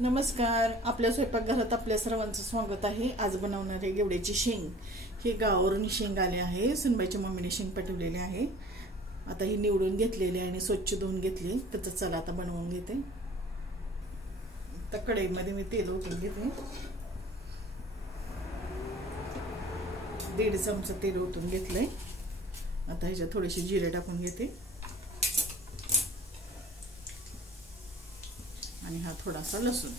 नमस्कार. आपल्या स्वयंपाकघरात आपल्या सर्वांचं स्वागत आहे. आज बनवणार आहे गेवड्याची शेंग. हे गावावरून शेंग आले आहे. सुनबाईच्या मम्मीने शेंग पाठवलेले आहे. आता ही निवडून घेतलेली आहे आणि स्वच्छ धुवून घेतली. तर चला आता बनवून घेते. तर कढईमध्ये मी तेल ओतून घेते. 1.5 चमचा तेल ओतून घेतलंय. आता ह्याच्यात थोडेसे जिरे टाकून घेते आणि हा थोडासा लसूण.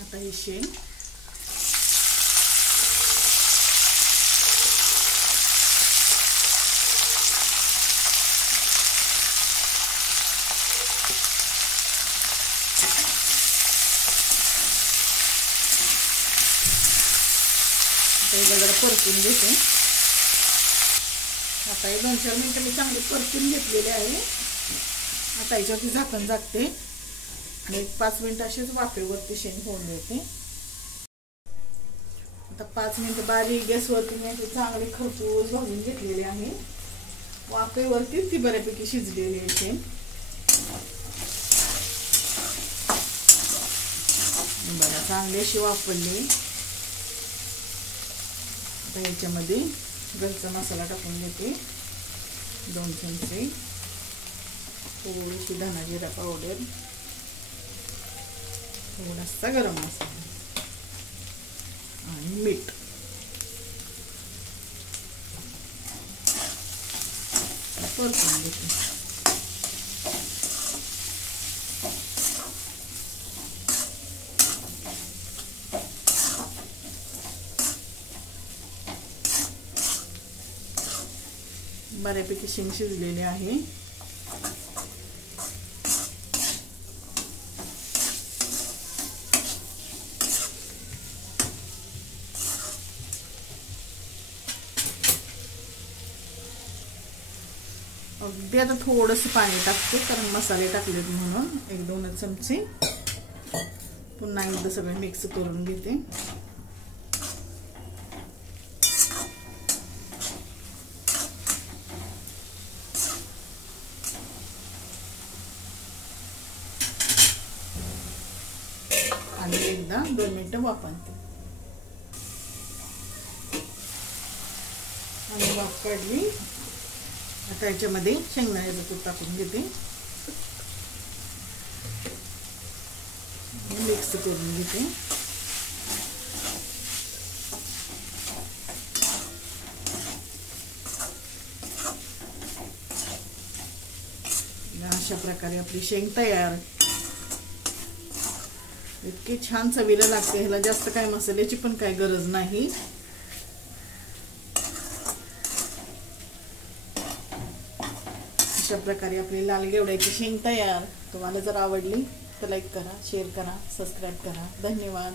आता ही शेंग जरा परतून घेते. आता हे 2-4 मिनिटं मी चांगले परतून घेतलेले आहे. आता याच्यावरती झाकण झाकते आणि 5 मिनिटं अशीच वाफेवरती शेंग होऊन देते. आता 5 मिनिटं बारीक गॅसवरती मी चांगले खरपूस भाजून घेतलेले आहे. वाफेवरती ती बऱ्यापैकी शिजलेली आहे शेंग. बघा चांगली अशी वाफरली. आता याच्यामध्ये घरचा मसाला टाकून घेते. 2 चमचे थोडीशी धना जिरा पावडर, थोडासा गरम मसाला आणि मीठ. परतून घेते. बऱ्यापैकी शेंग शिजलेली आहे. अगदी आता थोडंसं पाणी टाकते कारण मसाले टाकलेत म्हणून. 1-2 चमचे. पुन्हा एकदा सगळं मिक्स करून घेते. आणि एकदा 2 मिनिटं वाफवते. आणि वाफ काढली. आता याच्यामध्ये शेंगदाण्याचं कूट टाकून घेते. मिक्स करून घेते. अशा प्रकारे आपली शेंग तयार. इतकी छान चवीला लागते. ह्याला जास्त काय मसाल्याची पण काय गरज नाही. अशा प्रकारे आपली लाल गेवड्याची शेंग तयार. तुम्हाला जर आवडली तर लाईक करा, शेअर करा, सबस्क्राईब करा. धन्यवाद.